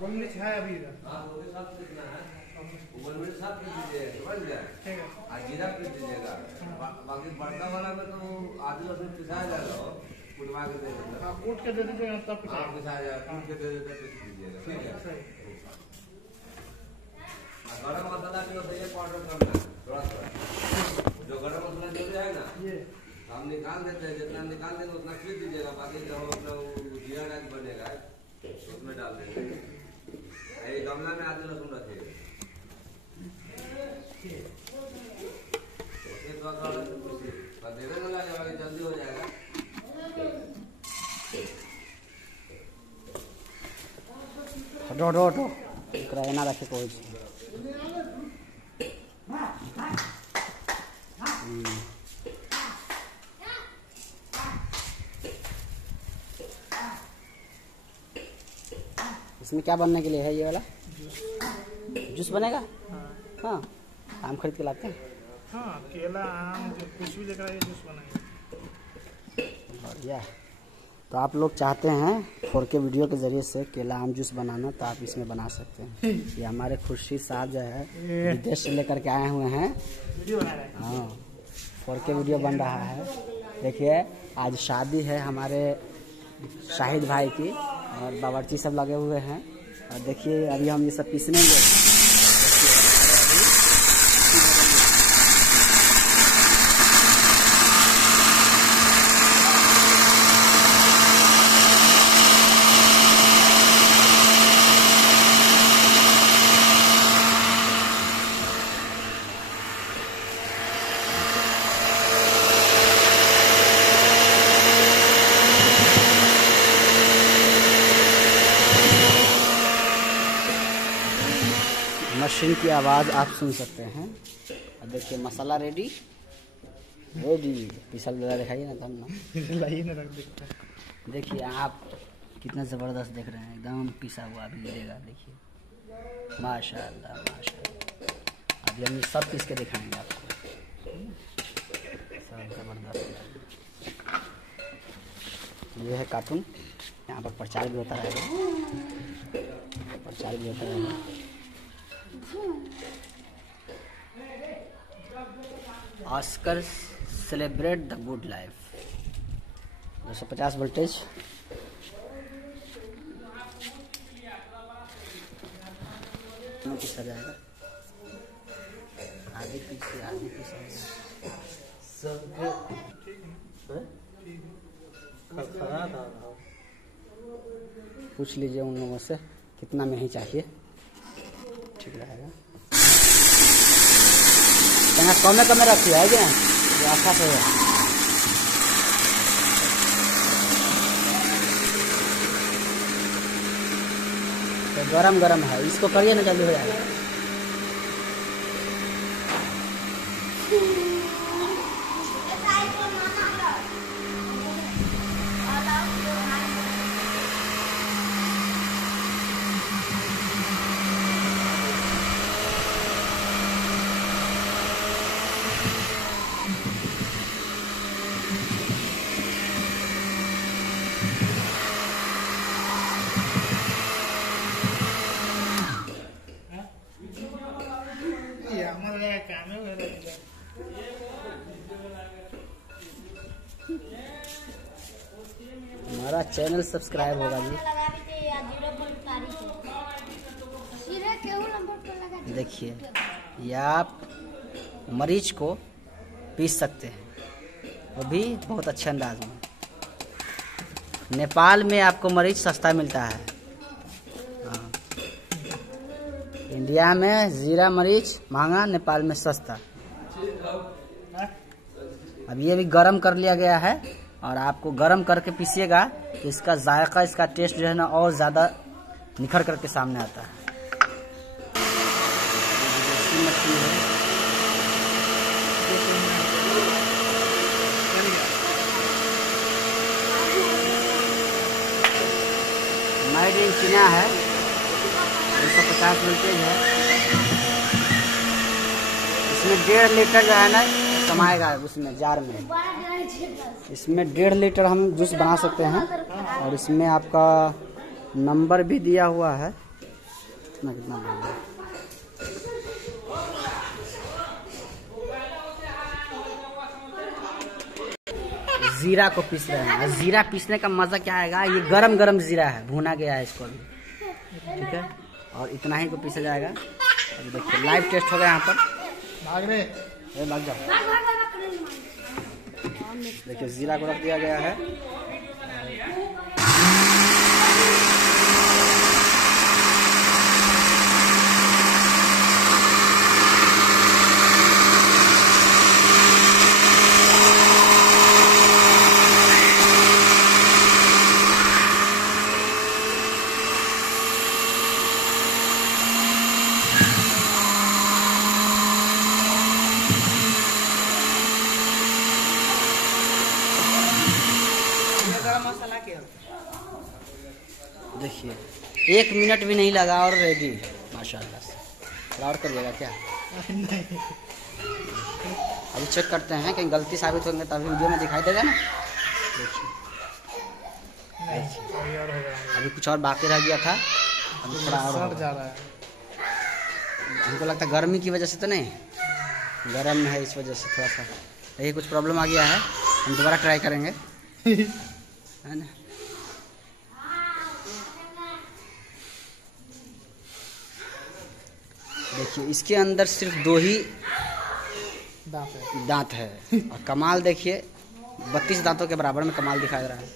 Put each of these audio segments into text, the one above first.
गोलमरीच है अभी इधर। हाँ वो भी सब कितना है, गोलमरीच सब पीस दीजिएगा, समझ गया? ठीक है। और जीरा पीस दीजिएगा। बाकी बड़का वाला में तो आदि लहसुन पिसा जाएगा, कुटवा के दे देगा। हाँ कूट के दे दीजिएगा तब पिसा जाएगा, कूट के दे देते पीस दीजिएगा, ठीक है? गरम मसाला भी होता है पाउडर करना थोड़ा थोड़ा, जो गरम मसाला जो है ना ये हम निकाल देते हैं, जितना निकाल देंगे उतना पीस दीजिएगा। बाकी जो अपना जीरा राइस बनेगा तो उसमें डाल देंगे। ये गमला में आदि लहसुन रखिएगा, देने में लगेगा, जल्दी हो जाएगा। हटो हटो हटो ना रखे कोई। इसमें क्या बनने के लिए है ये वाला जूस बनेगा? हाँ आम खरीद के लाते हैं। हाँ केला आम कुछ भी लेकर आइए जूस बनाइए। बढ़िया। तो आप लोग चाहते हैं 4K वीडियो के जरिए से केला आम जूस बनाना तो आप इसमें बना सकते हैं। ये हमारे खुर्शीद साहब जो है विदेश से लेकर के आए हुए हैं। वीडियो बना रहे हैं। हाँ 4K वीडियो बन रहा है। देखिए आज शादी है हमारे शाहिद भाई की और बावर्ची सब लगे हुए हैं। और देखिए अभी हम ये सब पीसने गए। मशीन की आवाज़ आप सुन सकते हैं। और देखिए मसाला रेडी रेडी। पिसल वाला दिखाइए ना तब ना लाइए ना रख देते हैं। देखिए आप कितना ज़बरदस्त देख रहे हैं, एकदम पिसा हुआ अभी गिरेगा। देखिए माशाल्लाह माशाल्लाह। अभी हम सब पीस के दिखाएंगे आपको, सब ज़बरदस्त। ये है कार्टून, यहाँ पर प्रचार भी होता रहेगा, प्रचार भी होता रहेगा। Oscar celebrate the good life 250 voltage. पिसा जाएगा आगे पीछे आगे पीछे सब। पूछ लीजिए उन लोगों से कितना में ही चाहिए, ठीक रहेगा। कमे कमे रखिए है क्या अच्छा से। तो गरम गरम है, इसको करिए ना जल्दी हो जाएगा। हमारा चैनल सब्सक्राइब होगा जी। देखिए ये आप मरीच को पीस सकते हैं, वो भी बहुत अच्छे अंदाज में। नेपाल में आपको मरीच सस्ता मिलता है। हाँ। इंडिया में जीरा मरीच महंगा, नेपाल में सस्ता। अब ये भी गरम कर लिया गया है और आपको गरम करके पीसिएगा तो इसका जायका, इसका टेस्ट जो है ना और ज़्यादा निखर करके सामने आता है। मेड इन चीना है, 250 वोल्टेज है। इसमें 1.5 लीटर जो है ना समाएगा उसमें जार में। इसमें 1.5 लीटर हम जूस बना सकते हैं और इसमें आपका नंबर भी दिया हुआ है। कितना कितना डाल दो। जीरा को पीस रहे हैं। जीरा पीसने का मजा क्या आएगा, ये गरम गरम जीरा है, भुना गया है इसको अभी, ठीक है। और इतना ही को पीसा जाएगा। अभी देखिए लाइव टेस्ट होगा यहाँ पर। भाग रहे भाग जाओ। देखिए जीरा को रख दिया गया है। देखिए 1 मिनट भी नहीं लगा और रेडी माशाल्लाह से। थोड़ा और करिएगा क्या? नहीं अभी चेक करते हैं कहीं गलती साबित होंगे तभी वीडियो में दिखाई देगा ना। अभी और होगा। अभी कुछ और बाकी रह गया था, अभी थोड़ा और सड़ होगा। जा रहा है। हमको लगता है गर्मी की वजह से तो नहीं, गर्म है इस वजह से थोड़ा सा यही कुछ प्रॉब्लम आ गया है। हम दोबारा ट्राई करेंगे है ना। देखिए इसके अंदर सिर्फ 2 ही दांत है और कमाल देखिए 32 दांतों के बराबर में कमाल दिखा रहा है।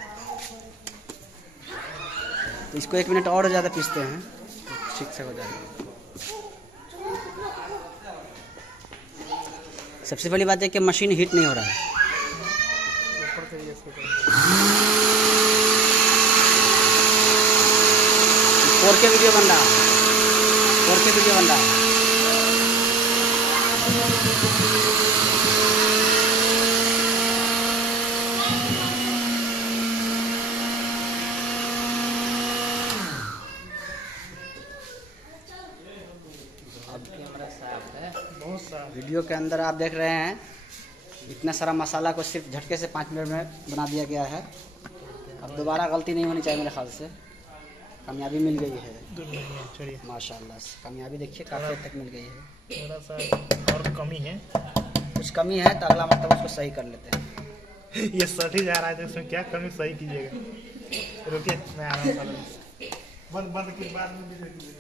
तो इसको 1 मिनट और ज़्यादा पीसते हैं तो ठीक से हो जाएगा। सबसे पहली बात है कि मशीन हीट नहीं हो रहा है। ऊपर करिए इसको। 4K वीडियो बन रहा है, 4K वीडियो बन रहा है। अब कैमरा साफ है। बहुत सा वीडियो के अंदर आप देख रहे हैं इतना सारा मसाला को सिर्फ झटके से 5 मिनट में बना दिया गया है। अब दोबारा गलती नहीं होनी चाहिए मेरे ख्याल से। कामयाबी मिल गई है दूर नहीं है, छोड़िए। माशाल्लाह से। कामयाबी देखिए काफ़ी हद तक मिल गई है। थोड़ा सा और कमी है। कुछ कमी है तो अगला मतलब उसको सही कर लेते हैं। ये सट ही जा रहा है तो इसमें क्या कमी सही कीजिएगा। रुकिए मैं आ रहा हूँ। बंद बंद के बाद में भी देखिए।